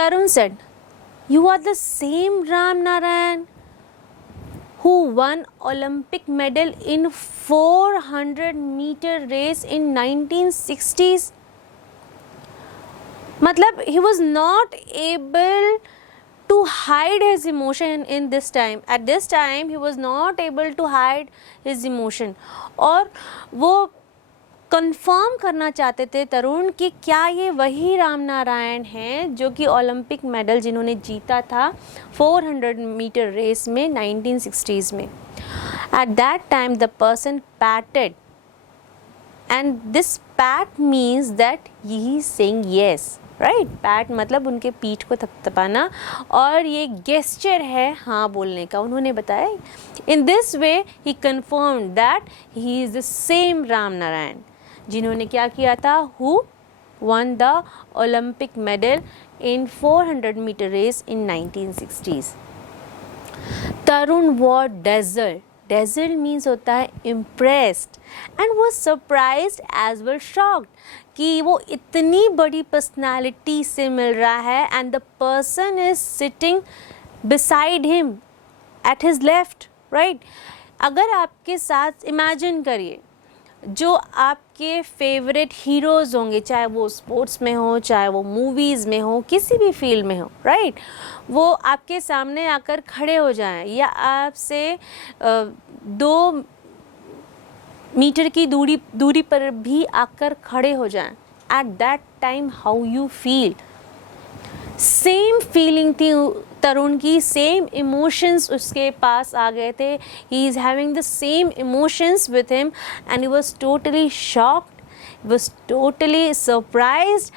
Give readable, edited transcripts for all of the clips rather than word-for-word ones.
Tarun said, "You are the same Ram Narayan who won Olympic medal in 400-meter race in 1960s." मतलब he was not able to hide his emotion in this time. At this time he was not able to hide his emotion. और वो confirm करना चाहते थे तरुण कि क्या ये वही राम नारायण हैं जो कि ओलंपिक मेडल जिन्होंने जीता था 400 मीटर रेस में 1960s में. At that time the person patted, and this pat means that he is saying yes, right? Pat मतलब उनके पीठ को थपथपाना, और ये गेस्चर है हाँ बोलने का. उन्होंने बताया in this way he confirmed that he is the same Ram Narayan जिन्होंने क्या किया था, who won the Olympic medal in 400 meter race in 1960s. Tarun was dazzled. Dazzled means होता है impressed and was surprised as well shocked कि वो इतनी बड़ी personality से मिल रहा है and the person is sitting beside him at his left, right? अगर आपके साथ imagine करिए जो आपके फेवरेट हीरोज़ होंगे, चाहे वो स्पोर्ट्स में हो, चाहे वो मूवीज़ में हो, किसी भी फील्ड में हो, राइट? वो आपके सामने आकर खड़े हो जाएं या आपसे 2 मीटर की दूरी पर भी आकर खड़े हो जाएं. At that time how you feel. Same feeling थी तरुण की, सेम इमोशंस उसके पास आ गए थे. He is having the same emotions with him and he was totally shocked, he was totally surprised,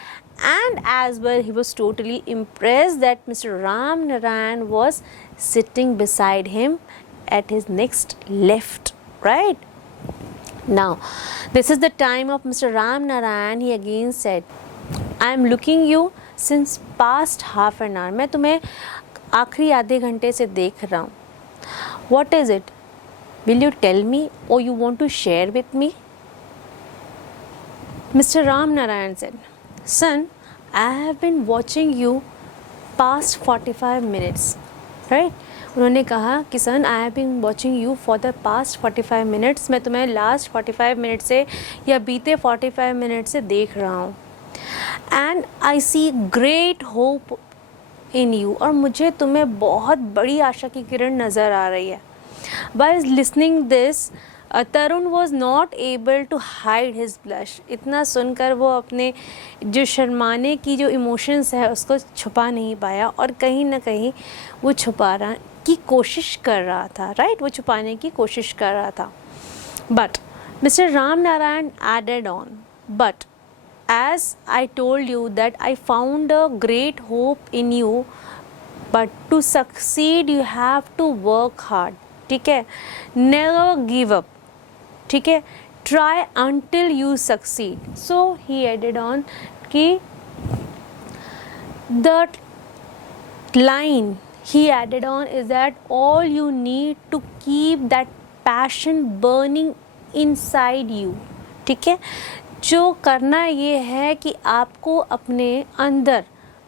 and as well he was totally impressed that Mr. Ram Narayan was sitting beside him at his next left, right? Now this is the time of Mr. Ram Narayan. He again said, I am looking you since past half an hour. मैं तुम्हें आखिरी आधे घंटे से देख रहा हूँ. What is it? Will you tell me or you want to share with me? Mr. Ram Narayan said, Son, I have been watching you past 45 minutes, right? उन्होंने कहा कि son I have been watching you for the past 45 minutes. मैं तुम्हें last 45 minute से या बीते 45 minute से देख रहा हूँ. And I see great hope in you, और मुझे तुम्हें बहुत बड़ी आशा की किरण नज़र आ रही है. By listening this Tarun was not able to hide his blush. इतना सुनकर वो अपने जो शर्माने की जो इमोशंस है उसको छुपा नहीं पाया, और कहीं ना कहीं वो छुपाने की कोशिश कर रहा था, राइट? वो छुपाने की कोशिश कर रहा था. But mister Ram Narayan added on, but as I told you that I found a great hope in you, but to succeed you have to work hard. ठीक है? Never give up. ठीक है? Try until you succeed. So he added on कि the line he added on is that all you need to keep that passion burning inside you. ठीक है? जो करना ये है कि आपको अपने अंदर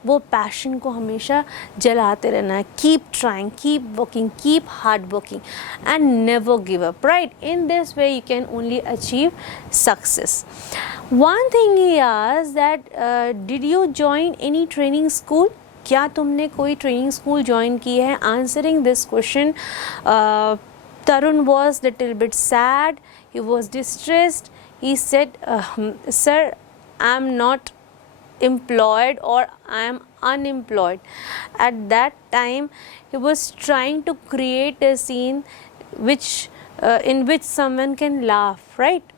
वो पैशन को हमेशा जलाते रहना है. Keep trying, keep working, keep hard working and never give up, right? In this way you can only achieve success. One thing he asked that did you join any training school? क्या तुमने कोई training school join की है? Answering this question Tarun was little bit sad, he was distressed. He said, Sir, I am not employed or I am unemployed. At that time, he was trying to create a scene in which someone can laugh, right?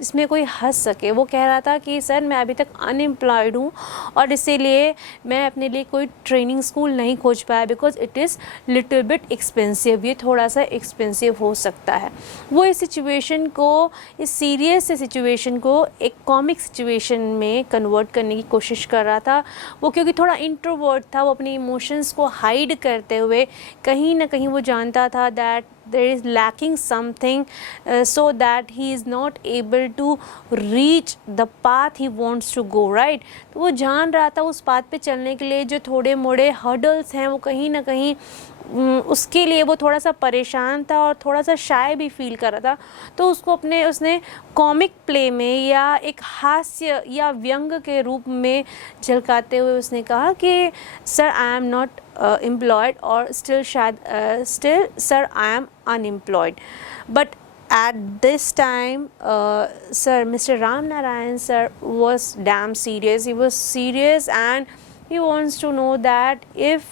इसमें कोई हंस सके. वो कह रहा था कि sir मैं अभी तक अनएम्प्लॉयड हूँ और इसीलिए मैं अपने लिए कोई ट्रेनिंग स्कूल नहीं खोज पाया because it is little bit expensive. ये थोड़ा सा एक्सपेंसिव हो सकता है. वो इस सिचुएशन को, इस सीरियस सिचुएशन को एक कॉमिक सिचुएशन में कन्वर्ट करने की कोशिश कर रहा था. वो क्योंकि थोड़ा इंट्रोवर्ट था, वो अपने इमोशंस को हाइड करते हुए कहीं ना कहीं वो जानता था that there is lacking something, so that he is not able to reach the path he wants to go, right? तो वो जान रहा था उस पाथ पे चलने के लिए जो थोड़े मोड़े हर्डल्स हैं वो कहीं ना कहीं उसके लिए वो थोड़ा सा परेशान था और थोड़ा सा शाय भी फील कर रहा था। तो उसने कॉमिक प्ले में या एक हास्य या व्यंग के रूप में झलकाते हुए उसने कहा कि sir I am not employed, और still sir I am unemployed. But at this time, sir, Mr. Ram Narayan sir was damn serious. He was serious and he wants to know that if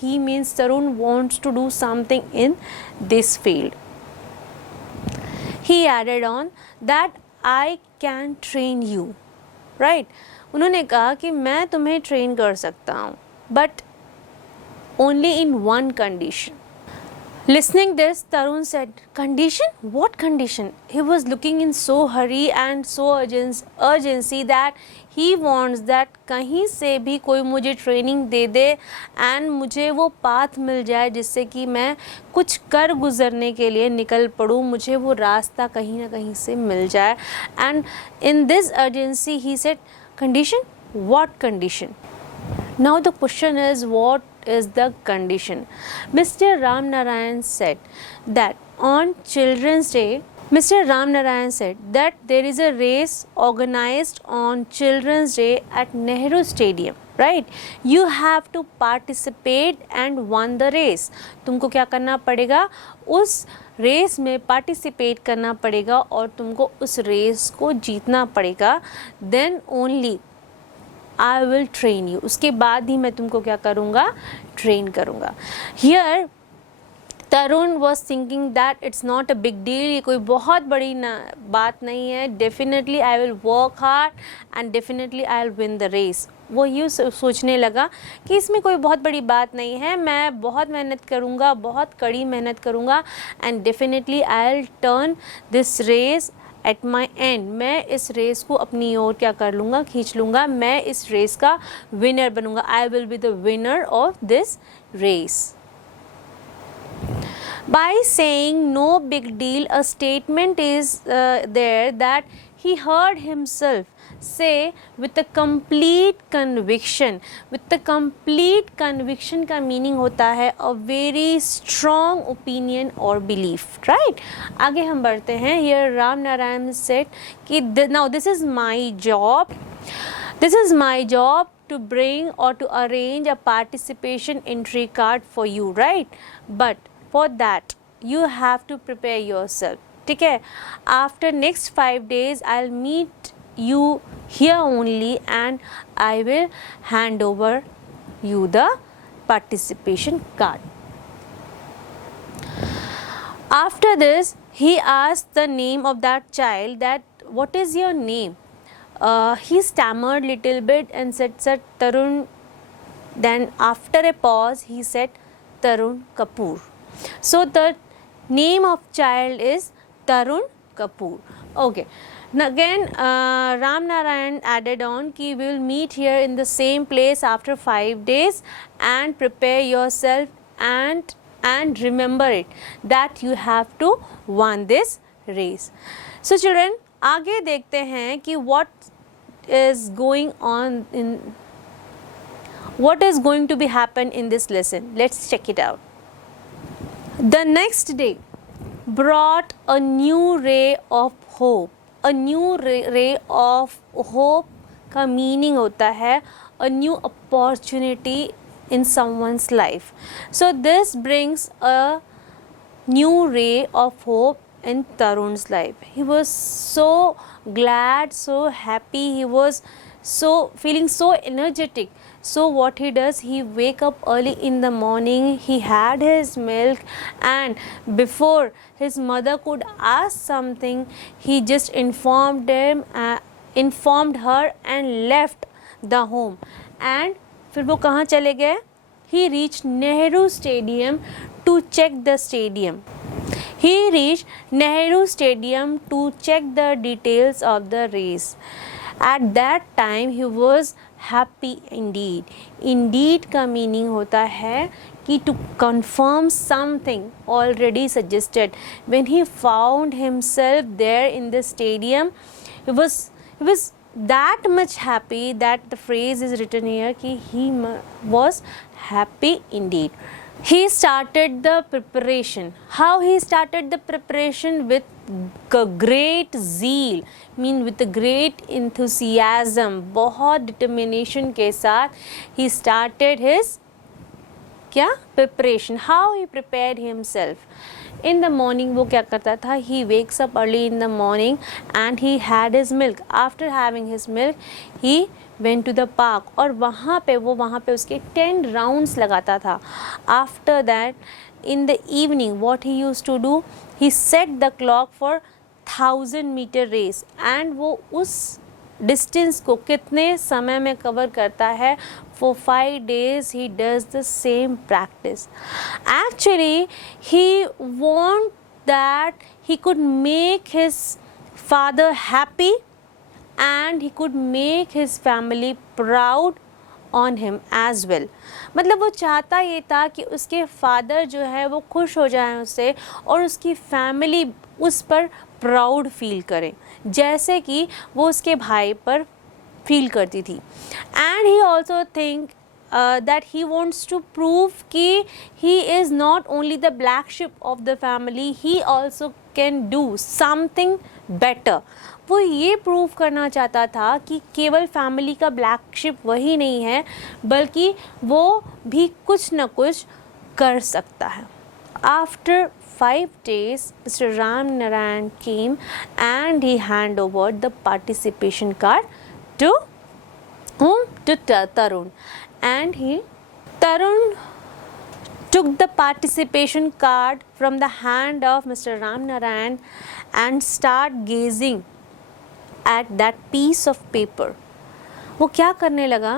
he means Tarun wants to do something in this field. He added on that I can train you, right? उन्होंने कहा कि मैं तुम्हें train कर सकता हूँ, but only in one condition. Listening this, Tarun said, "Condition? What condition?" He was looking in so hurry and so urgency that he wants that कहीं से भी कोई मुझे ट्रेनिंग दे दे and मुझे वो पाथ मिल जाए जिससे कि मैं कुछ कर गुजरने के लिए निकल पड़ूँ, मुझे वो रास्ता कहीं ना कहीं से मिल जाए। And in this urgency he said, "Condition? What condition?" Now the question is, what is the condition? Mr. Ram Narayan said that on Children's Day, Mr. Ram Narayan said that there is a race organized on Children's Day at Nehru Stadium, right? You have to participate and won the race. तुमको क्या करना पड़ेगा? उस race में participate करना पड़ेगा और तुमको उस रेस को जीतना पड़ेगा। Then only I will train you. उसके बाद ही मैं तुमको क्या करूँगा? ट्रेन करूँगा। Here Tarun was thinking that it's not a big deal, ये कोई बहुत बड़ी बात नहीं है। Definitely I will work hard and definitely I'll win the race. वो यूँ सोचने लगा कि इसमें कोई बहुत बड़ी बात नहीं है, मैं बहुत मेहनत करूँगा, बहुत कड़ी मेहनत करूँगा and definitely I'll turn this race at my end. मैं इस रेस को अपनी ओर क्या कर लूँगा? खींच लूँगा। मैं इस रेस का winner बनूँगा। I will be the winner of this race. By saying no big deal, a statement is there that he heard himself say with a complete conviction. With the complete conviction का meaning होता है a very strong opinion or belief, right? आगे हम बढ़ते हैं। Here Ram Narayan said कि now this is my job. This is my job to bring or to arrange a participation entry card for you, right? But for that you have to prepare yourself. ठीक है? After next 5 days I'll meet you here only and I will hand over you the participation card. After this he asked the name of that child that what is your name? He stammered little bit and said, "Sir, Tarun." Then after a pause he said, "Tarun Kapoor." So the name of child is Tarun Kapoor. Okay. Now again Ram Narayan added on कि we will meet here in the same place after 5 days and prepare yourself and remember it that you have to win this race. So children, आगे देखते हैं कि what is going to be happen in this lesson. Let's check it out. The next day brought a new ray of hope. A new ray of hope का meaning होता है a new opportunity in someone's life. So this brings a new ray of hope in Tarun's life. He was so glad, so happy, he was so feeling so energetic. So what he does, he wake up early in the morning, he had his milk, and before his mother could ask something, he just informed her and left the home. And फिर वो कहाँ चले गए? He reached Nehru Stadium to check the stadium. He reached Nehru Stadium to check the details of the race. At that time he was happy indeed. Indeed का meaning होता है कि to confirm something already suggested. When he found himself there in the stadium, he was that much happy that the phrase is written here कि he was happy indeed. He started the preparation. How he started the preparation? With great zeal, with a great enthusiasm, बहुत determination के साथ he started his क्या preparation. How he prepared himself? In the morning वो क्या करता था? He wakes up early in the morning and he had his milk. After having his milk, he went to the park और वहाँ पे उसके 10 rounds लगाता था. After that, in the evening, what he used to do, he set the clock for 1000-meter race and वो उस distance को कितने समय में कवर करता है? For 5 days he does the same practice. Actually, he want that he could make his father happy and he could make his family proud on him as well. मतलब वो चाहता ये था कि उसके फादर जो है वो खुश हो जाएं उससे और उसकी फैमिली उस पर प्राउड फील करें, जैसे कि वो उसके भाई पर फील करती थी. And he also think that he wants to prove कि he is not only the black sheep of the family, he also can do something better. वो ये प्रूव करना चाहता था कि केवल फैमिली का ब्लैक शिप वही नहीं है, बल्कि वो भी कुछ न कुछ कर सकता है. After 5 days, Mr. Ram Narayan came and he handed over the participation card to whom? To Tarun. And Tarun took the participation card from the hand of Mr. Ram Narayan and start gazing at that piece of paper. वो क्या करने लगा?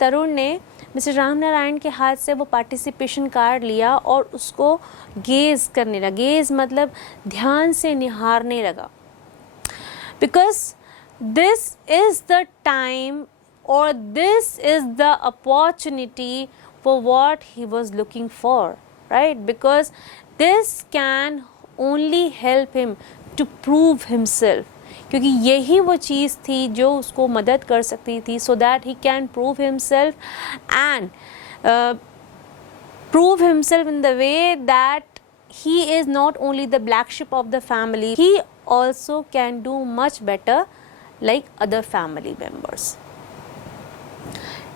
तरुण ने mister Ram Narayan के हाथ से वो participation card लिया और उसको गेज करने लगा. गेज मतलब ध्यान से निहारने लगा. Because this is the time or this is the opportunity for what he was looking for, right? Because this can only help him to prove himself, क्योंकि यही वो चीज़ थी जो उसको मदद कर सकती थी, so that he can prove himself and prove himself in the way that he is not only the black sheep of the family, he also can do much better like other family members.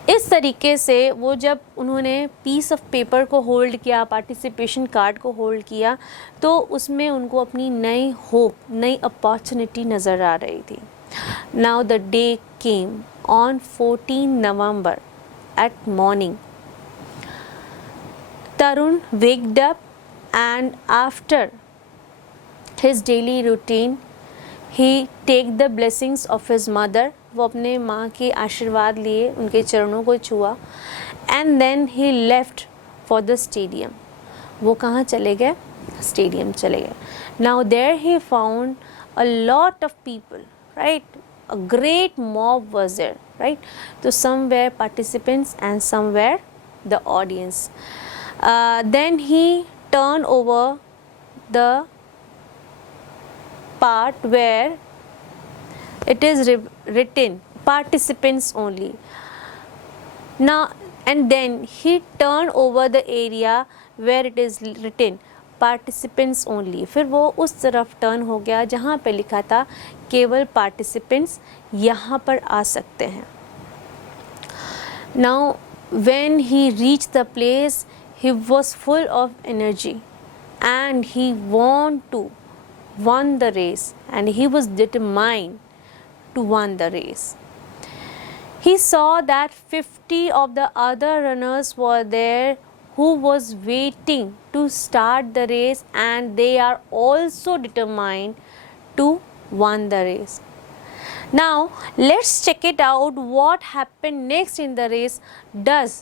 इस तरीके से वो जब उन्होंने piece of paper को hold किया, participation card को hold किया, तो उसमें उनको अपनी नई होप, नई अपॉर्चुनिटी नज़र आ रही थी. Now the day came on 14 November at morning. Tarun waked up and after his daily routine he take the blessings of his mother. वो अपने माँ के आशीर्वाद लिए, उनके चरणों को छुआ. And then he left for the stadium. वो कहाँ चले गए? स्टेडियम चले गए. Now there he found a lot of people, right? A great mob was there, right? तो some were participants and some were the audience. Then he turn over the part where it is written participants only. Now and then he turned over the area where it is written participants only. फिर वो उस तरफ turn हो गया जहाँ पे लिखा था केवल participants यहाँ पर आ सकते हैं. Now when he reached the place, he was full of energy and he won the race, and he was determined to win the race. He saw that 50 of the other runners were there who was waiting to start the race, and they are also determined to win the race. Now let's check it out what happened next in the race. Does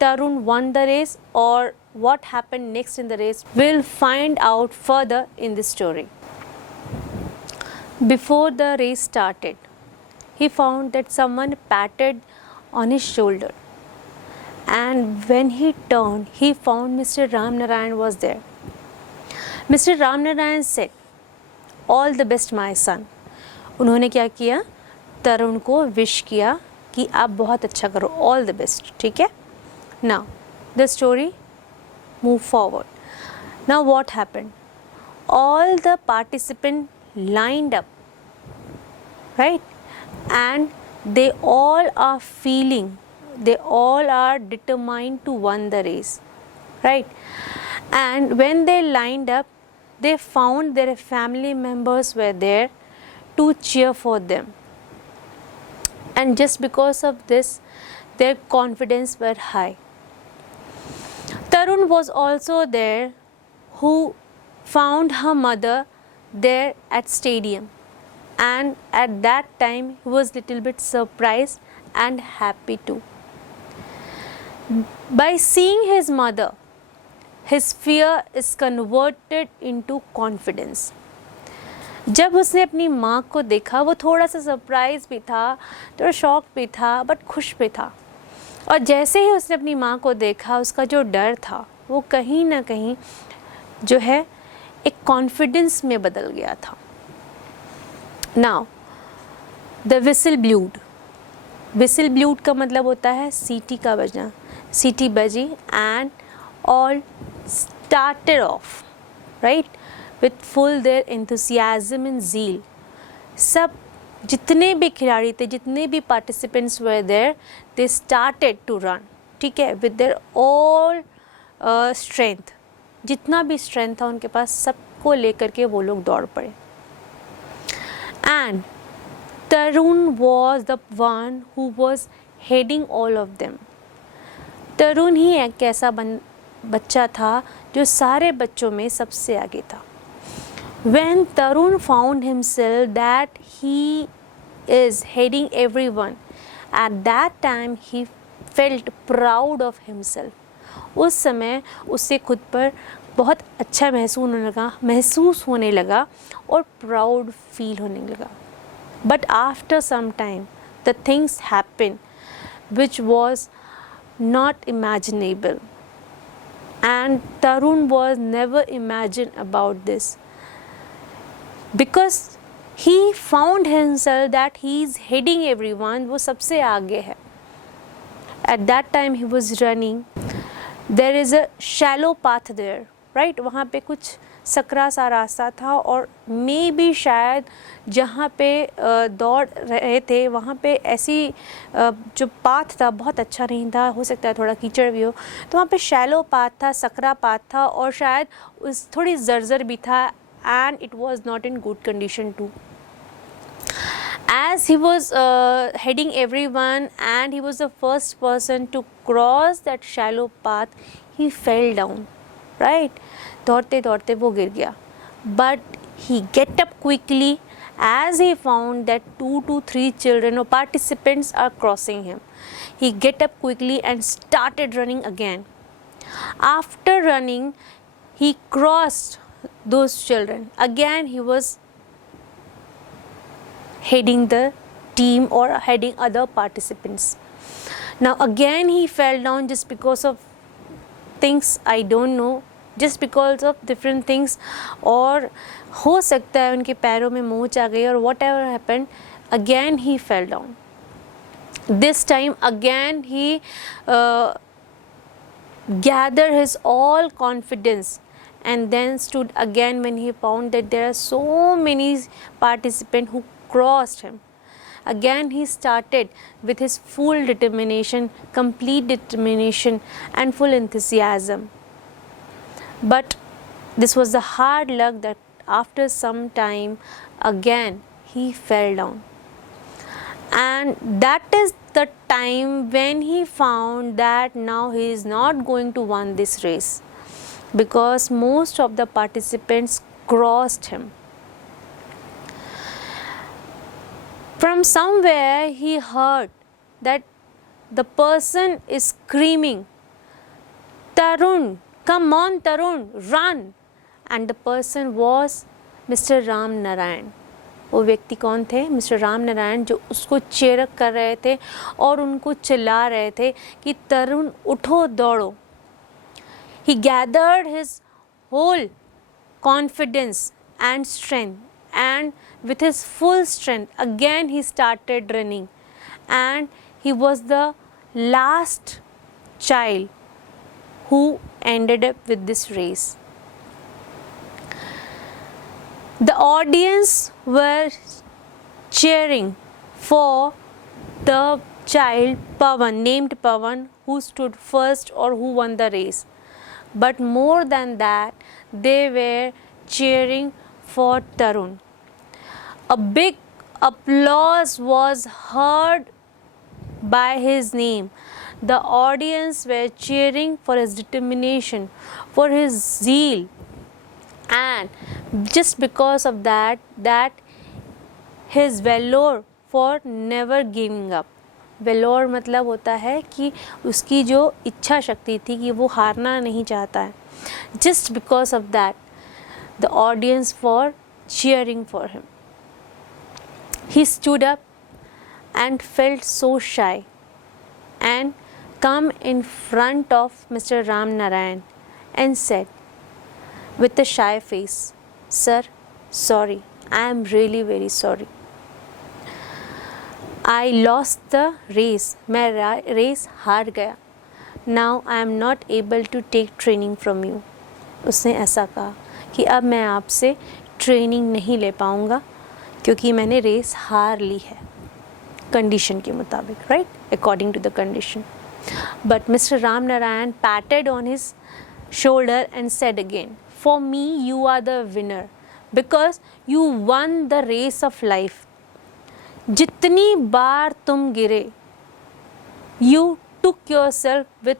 Tarun won the race, or what happened next in the race? We'll find out further in this story. Before the race started, he found that someone patted on his shoulder, and when he turned, he found Mr. Ram Narayan was there. Mr. Ram Narayan said, "All the best, my son." उन्होंने क्या किया? तरुण को wish किया कि आप बहुत अच्छा करो, ऑल द बेस्ट. ठीक है. Now the story move forward. Now what happened? All the participants lined up, right? And they all are feeling, they all are determined to win the race, right? And when they lined up, they found their family members were there to cheer for them. And just because of this, their confidence were high. Tarun was also there, who found her mother there at stadium, and at that time he was little bit surprised and happy too. By seeing his mother, his fear is converted into confidence. जब उसने अपनी माँ को देखा, वो थोड़ा सा surprise भी था, थोड़ा शॉक भी था, बट खुश भी था. और जैसे ही उसने अपनी माँ को देखा, उसका जो डर था वो कहीं ना कहीं जो है एक कॉन्फिडेंस में बदल गया था. Now the whistle ब्लूड. विसल ब्लूड का मतलब होता है सीटी का बजना. सीटी बजी and all started off, right, with full their enthusiasm and zeal. सब जितने भी खिलाड़ी थे, जितने भी participants were there, they started to run. ठीक है, with their all strength. जितना भी strength था उनके पास, सबको लेकर के वो लोग दौड़ पड़े. And Tarun was the one who was heading all of them. तरुण ही एक ऐसा बच्चा था जो सारे बच्चों में सबसे आगे था. When Tarun found himself that he is heading everyone, at that time he felt proud of himself. उस समय उसे खुद पर बहुत अच्छा महसूस होने लगा और प्राउड फील होने लगा. But after some time, the things happened which was not imaginable, and Tarun was never imagined about this. Because he found himself that he is heading everyone, वो सबसे आगे है. At that time he was running. There is a shallow path there, right? वहाँ पे कुछ सकरा सा रास्ता था, और मे भी शायद जहाँ पे दौड़ रहे थे वहाँ पे ऐसी जो पाथ था बहुत अच्छा नहीं था, हो सकता है थोड़ा कीचड़ भी हो, तो वहाँ पे शैलो पाथ था, सकरा पाथ था, और शायद उस थोड़ी जर्जर भी था, and it was not in good condition too. As he was heading everyone and he was the first person to cross that shallow path, he fell down, right? दौड़ते दौड़ते वो गिर गया. But he get up quickly as he found that 2 to 3 children or participants are crossing him. He get up quickly and started running again. After running, he crossed those children. Again he was heading the team or heading other participants. Now again he fell down just because of things I don't know, just because of different things, और हो सकता है उनके पैरों में मोच आ गई, और whatever happened, again he fell down. This time again he gathered his all confidence and then stood again when he found that there are so many participants who crossed him. Again he started with his full determination, complete determination and full enthusiasm. But this was the hard luck that after some time again he fell down. And that is the time when he found that now he is not going to win this race, because most of the participants crossed him. From somewhere he heard that the person is screaming, "Tarun, come on Tarun, run!" And the person was Mr. Ram Narayan. वो व्यक्ति कौन थे? Mister Ram Narayan, जो उसको cheer up कर रहे थे और उनको चिल्ला रहे थे कि तरुण उठो दौड़ो. He gathered his whole confidence and strength, and with his full strength again he started running, and he was the last child who ended up with this race. The audience were cheering for the child Pawan, named Pawan, who stood first or who won the race. But more than that, they were cheering for Tarun. A big applause was heard by his name. The audience were cheering for his determination, for his zeal, and just because of that his valor for never giving up. Vellore मतलब होता है कि उसकी जो इच्छा शक्ति थी कि वो हारना नहीं चाहता है. Just because of that the audience for cheering for him. He stood up and felt so shy and come in front of Mr. Ram Narayan and said with a shy face, "Sir, sorry, I am really very sorry. I lost the race. मैं race हार गया. Now I am not able to take training from you." उसने ऐसा कहा कि अब मैं आपसे ट्रेनिंग नहीं ले पाऊँगा क्योंकि मैंने रेस हार ली है कंडीशन के मुताबिक, right, according to the condition. But mister Ram Narayan patted on his shoulder and said again, "For me you are the winner because you won the race of life. जितनी बार तुम गिरे, you took yourself with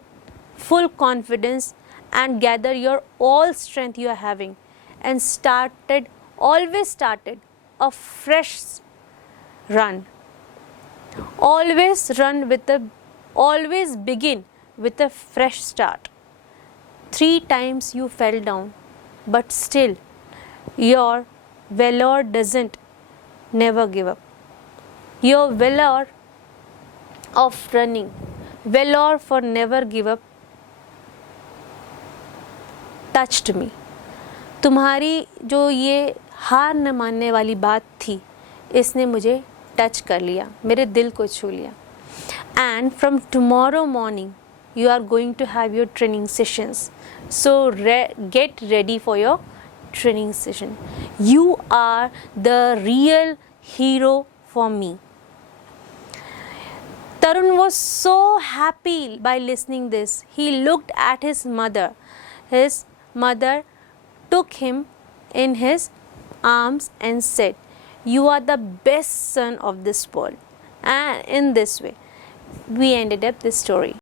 full confidence and gather your all strength you are having and always started a fresh run. Always begin with a fresh start. 3 times you fell down, but still your valor doesn't never give up. Your valor of running, valor for never give up touched me." तुम्हारी जो ये हार न मानने वाली बात थी, इसने मुझे टच कर लिया, मेरे दिल को छू लिया. And from tomorrow morning you are going to have your training sessions, so get ready for your training session. You are the real hero for me. Tarun was so happy by listening this. He looked at his mother. His mother took him in his arms and said, "You are the best son of this world." And in this way we ended up this story.